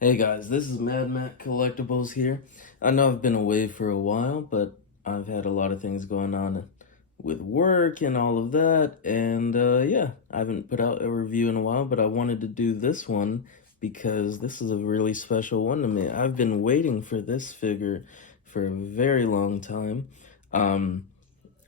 Hey guys, this is Mad Matt Collectibles here. I know I've been away for a while, but I've had a lot of things going on with work and all of that, and yeah, I haven't put out a review in a while, but I wanted to do this one because this is a really special one to me. I've been waiting for this figure for a very long time, um,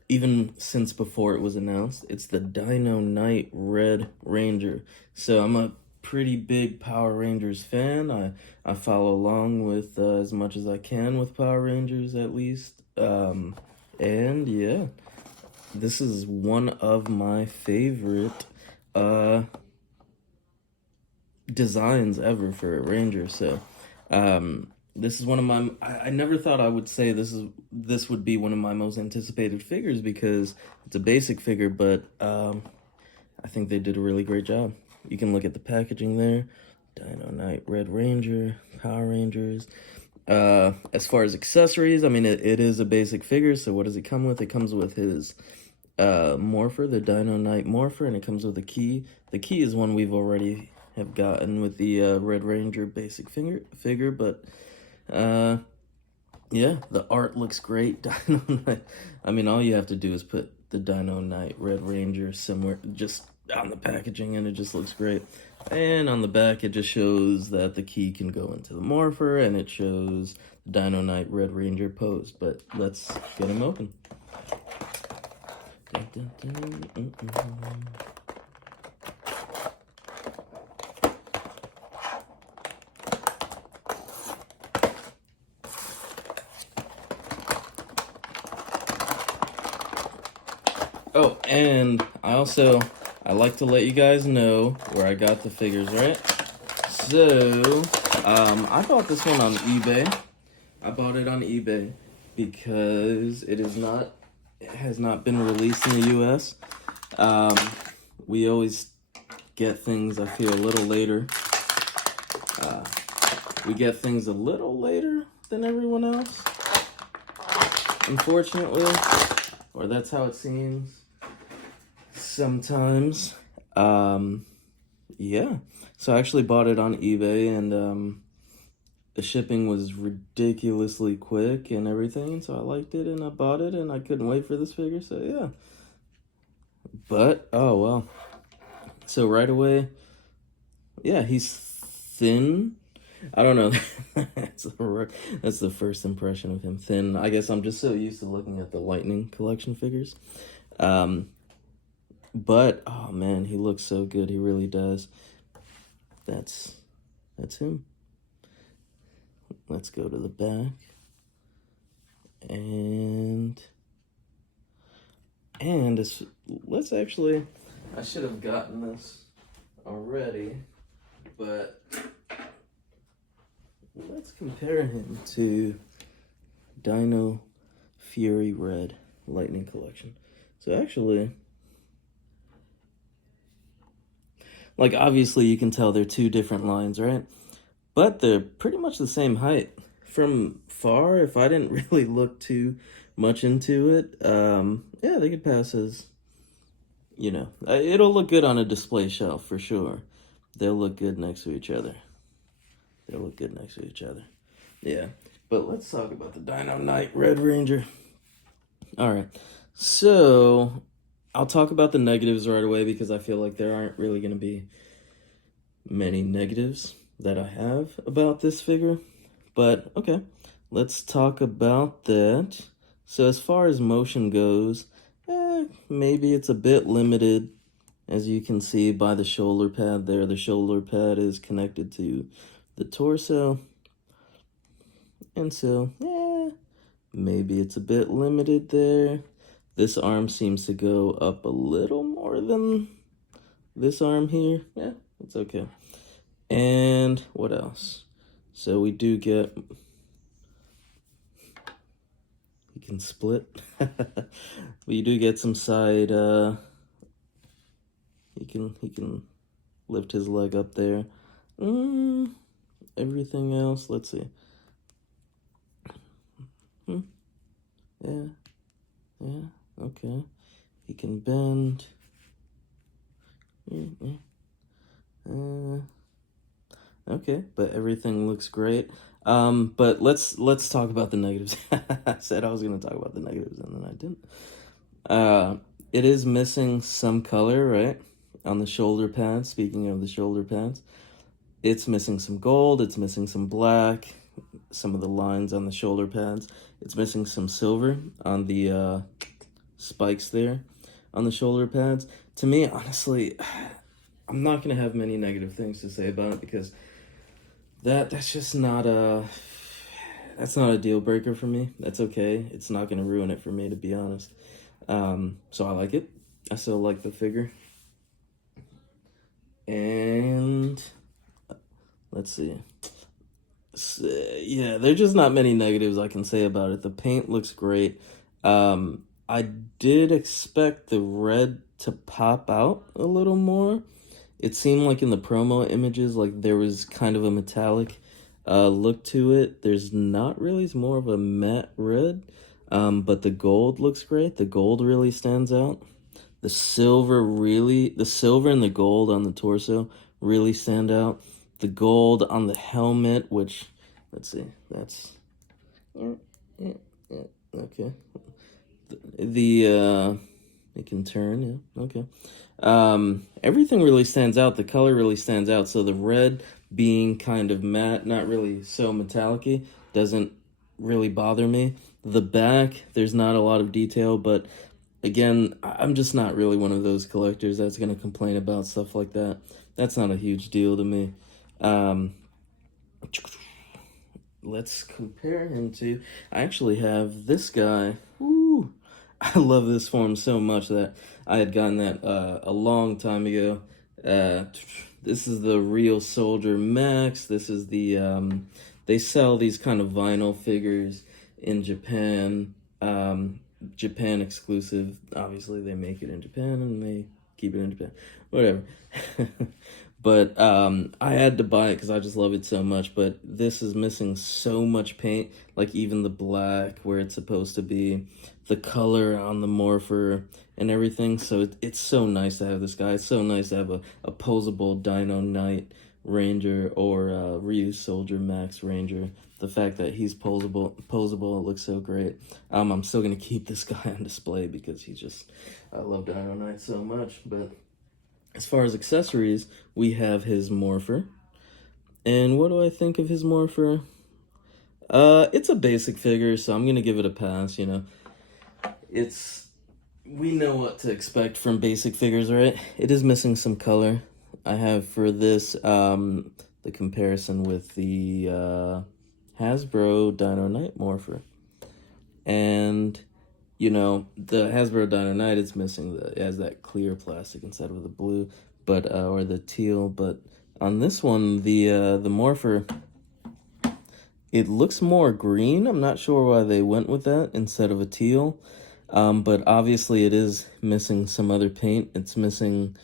even since before it was announced. It's the Dino Knight Red Ranger. So I'm a pretty big Power Rangers fan. I follow along with as much as I can with Power Rangers at least. And yeah, this is one of my favorite uh designs ever for a Ranger. So this is one of my I never thought I would say this would be one of my most anticipated figures because it's a basic figure, but I think they did a really great job. You can look at the packaging there. Dino Knight Red Ranger, Power Rangers. As far as accessories, I mean, it is a basic figure, so what does it come with? It comes with his morpher, the Dino Knight morpher, and it comes with a key. The key is one we've already have gotten with the Red Ranger basic figure, but uh, yeah, the art looks great. Dino Knight. I mean, all you have to do is put the Dino Knight Red Ranger somewhere just on the packaging, and it just looks great. And on the back, it just shows that the key can go into the morpher, and it shows the Dino Knight Red Ranger pose. But let's get him open. Dun, dun, dun, Oh, and I like to let you guys know where I got the figures, right? So, I bought this one on eBay. I bought it on eBay because it has not been released in the US. Um, we always get things, I feel, a little later. Uh, we get things a little later than everyone else, unfortunately, or that's how it seems sometimes. Yeah. So I actually bought it on eBay, and the shipping was ridiculously quick and everything, so I liked it and I bought it and I couldn't wait for this figure, so yeah. But oh well. So right away, yeah, he's thin. I don't know. That's the first impression of him. Thin. I guess I'm just so used to looking at the Lightning collection figures. Um, but oh man, he looks so good. He really does. That's that's him. Let's go to the back. And let's actually, I should have gotten this already, but let's compare him to Dino Fury Red Lightning Collection. So actually, like obviously you can tell they're two different lines, right? But they're pretty much the same height. From far, if I didn't really look too much into it, yeah, they could pass as, it'll look good on a display shelf for sure. They'll look good next to each other. They'll look good next to each other. Yeah. But let's talk about the Dino Knight Red Ranger. All right. So I'll talk about the negatives right away because I feel like there aren't really going to be many negatives that I have about this figure. But okay, let's talk about that. So as far as motion goes, maybe it's a bit limited. As you can see by the shoulder pad there, the shoulder pad is connected to the torso. And so, maybe it's a bit limited there. This arm seems to go up a little more than this arm here. Yeah, it's okay. And what else? So we do get, you can split. We do get some side, he can lift his leg up there. Everything else, let's see. Yeah, okay. He can bend. Okay, but everything looks great. But let's talk about the negatives. I said I was gonna talk about the negatives and then I didn't. Uh, it is missing some color, right? On the shoulder pads, speaking of the shoulder pads. It's missing some gold, it's missing some black, some of the lines on the shoulder pads. It's missing some silver on the spikes there on the shoulder pads. To me, honestly, I'm not gonna have many negative things to say about it because that's just not a that's not a deal breaker for me. That's okay. It's not gonna ruin it for me, to be honest. So I like it. I still like the figure. And let's see. Yeah, there's just not many negatives I can say about it. The paint looks great. I did expect the red to pop out a little more. It seemed like in the promo images, like there was kind of a metallic look to it. There's not really, it's more of a matte red, but the gold looks great. The gold really stands out. The silver and the gold on the torso really stand out. The gold on the helmet, which, let's see, that's, okay. It can turn, yeah, okay. Everything really stands out. The color really stands out. So the red being kind of matte, not really so metallic-y, doesn't really bother me. The back, there's not a lot of detail, but again, I'm just not really one of those collectors that's going to complain about stuff like that. That's not a huge deal to me. Um, let's compare him to... I actually have this guy. Woo! I love this form so much that I had gotten that a long time ago. This is the Real Soldier Max. This is the... they sell these kind of vinyl figures in Japan. Japan exclusive. Obviously, they make it in Japan and they keep it in Japan. Whatever. But I had to buy it because I just love it so much. But this is missing so much paint, like even the black where it's supposed to be, the color on the morpher and everything. So it's so nice to have this guy. It's so nice to have a posable Dino Knight Ranger or Ryu Soldier Max Ranger. The fact that he's posable, it looks so great. I'm still gonna keep this guy on display because I love Dino Knight so much. But as far as accessories, we have his morpher. And what do I think of his morpher? It's a basic figure, so I'm gonna give it a pass, you know. We know what to expect from basic figures, right? It is missing some color. I have for this, the comparison with the Hasbro Dino Knight morpher. And, you know, the Hasbro Dino Knight is missing it has that clear plastic instead of the blue, but or the teal. But on this one, the morpher, it looks more green. I'm not sure why they went with that instead of a teal. But obviously it is missing some other paint. It's missing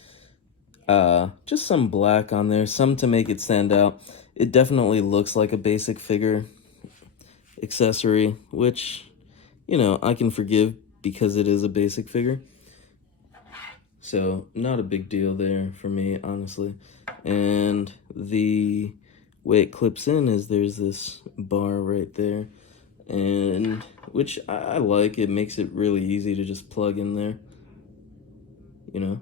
just some black on there, some to make it stand out. It definitely looks like a basic figure accessory, which, you know, I can forgive because it is a basic figure. So, not a big deal there for me, honestly. And the way it clips in is there's this bar right there, and which I like. It makes it really easy to just plug in there, you know.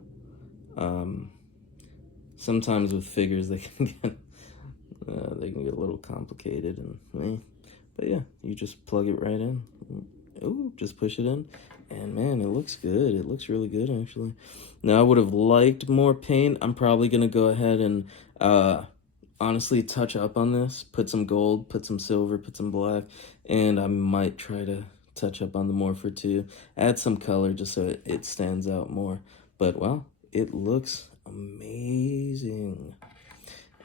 Sometimes with figures they can get a little complicated, and but yeah, you just plug it right in. Oh, just push it in, and man, it looks good. It looks really good, actually. Now, I would have liked more paint. I'm probably gonna go ahead and honestly touch up on this, put some gold, put some silver, put some black, and I might try to touch up on the morpher too, add some color just so it stands out more. But wow, it looks amazing.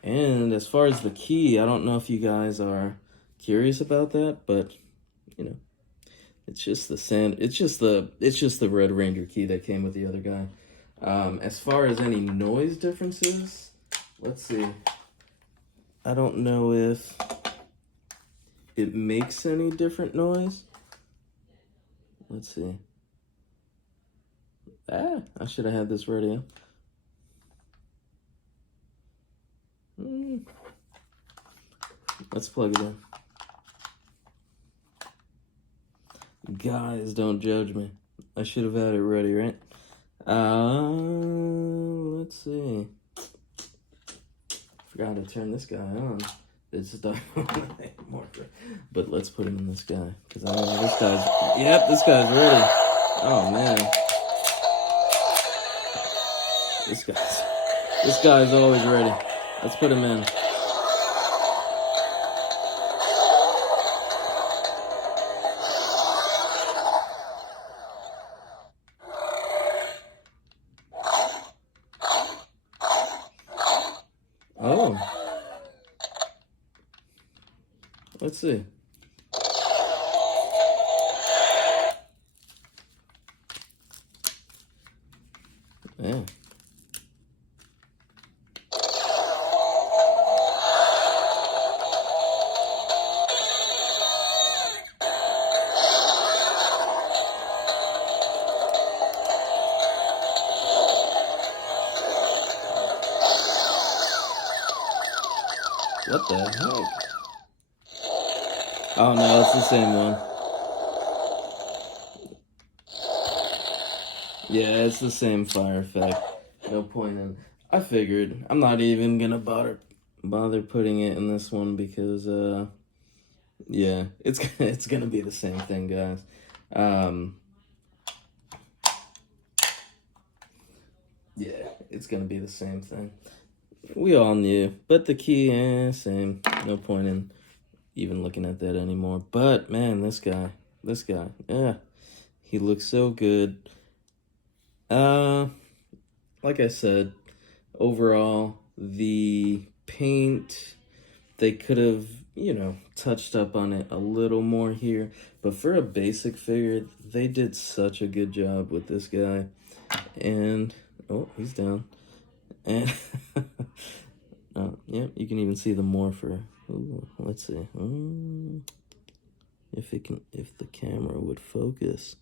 And as far as the key, I don't know if you guys are curious about that, but you know, it's just the Red Ranger key that came with the other guy. As far as any noise differences, let's see. I don't know if it makes any different noise. Let's see. I should have had this ready. let's plug it in. Guys, don't judge me. I should have had it ready, right? Let's see. Forgot to turn this guy on. It's stuck morpher. But let's put him in this guy. Because I know this guy's... Yep, this guy's ready. Oh, man. This guy's always ready. Let's put him in. Oh. Let's see. Yeah. What the heck? Oh no, it's the same one. Yeah, it's the same fire effect. No point in... I figured. I'm not even gonna bother putting it in this one because, yeah, it's gonna be the same thing, guys. Yeah, it's gonna be the same thing. We all knew, but the key, same. No point in even looking at that anymore. But man, this guy, yeah, he looks so good. Like I said, overall, the paint, they could have, touched up on it a little more here. But for a basic figure, they did such a good job with this guy. And, oh, he's down. And, yeah, you can even see the morpher. Ooh, let's see. If the camera would focus.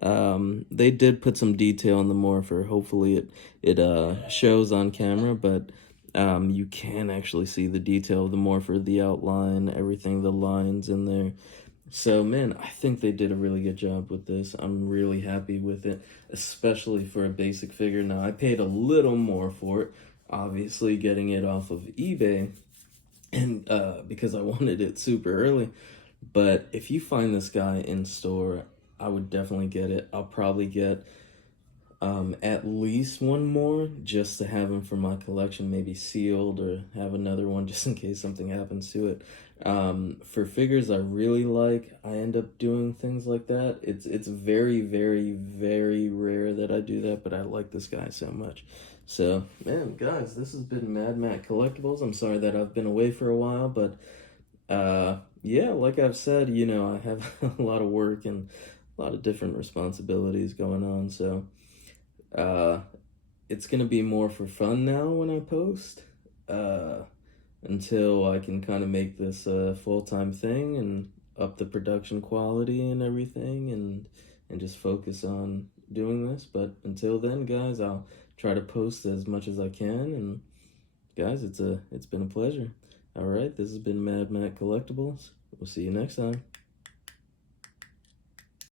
They did put some detail in the morpher. Hopefully it shows on camera, but you can actually see the detail of the morpher, the outline, everything, the lines in there. So, man, I think they did a really good job with this. I'm really happy with it, especially for a basic figure. Now, I paid a little more for it, obviously getting it off of eBay, and because I wanted it super early. But if you find this guy in store, I would definitely get it. I'll probably get at least one more just to have him for my collection, maybe sealed, or have another one just in case something happens to it. For figures I really like, I end up doing things like that. It's very, very, very rare that I do that, but I like this guy so much. So, man, guys, this has been Mad Matt Collectibles. I'm sorry that I've been away for a while, but yeah, like I've said, I have a lot of work and a lot of different responsibilities going on, so it's gonna be more for fun now when I post, until I can kind of make this a full-time thing and up the production quality and everything, and just focus on doing this. But until then, guys, I'll try to post as much as I can, and guys, it's been a pleasure. All right, this has been Mad Matt Collectibles. We'll see you next time.